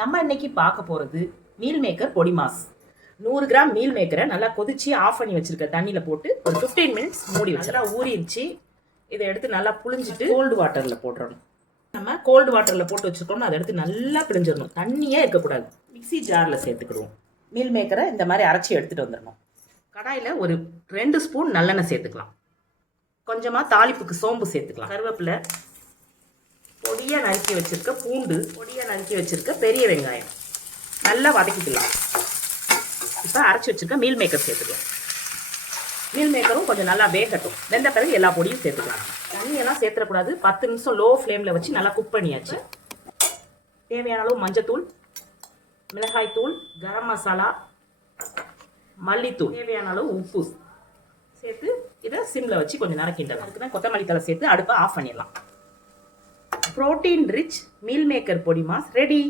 நம்ம இன்னைக்கு பார்க்க போகிறது மீல் மேக்கர் பொடி மாஸ். நூறு கிராம் மீல் மேக்கரை நல்லா கொதிச்சு ஆஃப் பண்ணி வச்சிருக்க தண்ணியில் போட்டு ஒரு ஃபிஃப்டீன் மினிட்ஸ் மூடி வச்சு நல்லா ஊறிடுச்சு. இதை எடுத்து நல்லா புளிஞ்சிட்டு கோல்டு வாட்டரில் போட்டுறணும். நம்ம கோல்டு வாட்டரில் போட்டு வச்சுருக்கோம்னா அதை எடுத்து நல்லா பிழிஞ்சிடணும் தண்ணியே இருக்கக்கூடாது. மிக்சி ஜாரில் சேர்த்துக்கிடுவோம். மீல் மேக்கரை இந்த மாதிரி அரைச்சி எடுத்துகிட்டு வந்துடணும். கடாயில் ஒரு ரெண்டு ஸ்பூன் நல்லெண்ணெய் சேர்த்துக்கலாம். கொஞ்சமாக தாளிப்புக்கு சோம்பு சேர்த்துக்கலாம். கருவேப்பிலை பொடியாக நறுக்கி வச்சுருக்க பூண்டு பொடியாக நறுக்கி வச்சிருக்க பெரிய வெங்காயம். நல்லா வதக்கிக்கலாம். இப்போ அரைச்சி வச்சுருக்க மீல் மேக்கர் சேர்த்துக்கலாம். மீல் மேக்கரும் கொஞ்சம் நல்லா வேகட்டும். வெந்த பிறகு எல்லா பொடியும் சேர்த்துக்கலாம். தண்ணியெல்லாம் சேர்த்துடக்கூடாது பத்து நிமிஷம் லோ ஃப்ளேமில் வச்சு நல்லா குக் பண்ணியாச்சு. தேவையான அளவு மஞ்சத்தூள் மிளகாய் தூள் கரம் மசாலா மல்லித்தூள். தேவையான அளவு உப்பு. சேர்த்து இதை சிம்மில் வச்சு கொஞ்சம் நேரம் கிண்டலாம் அதுக்கு தான் கொத்தமல்லி தலை சேர்த்து அடுப்பை ஆஃப் பண்ணிடலாம். ப்ரோட்டீன் ரிச் மீல் மேக்கர் பொடி மாஸ் ரெடி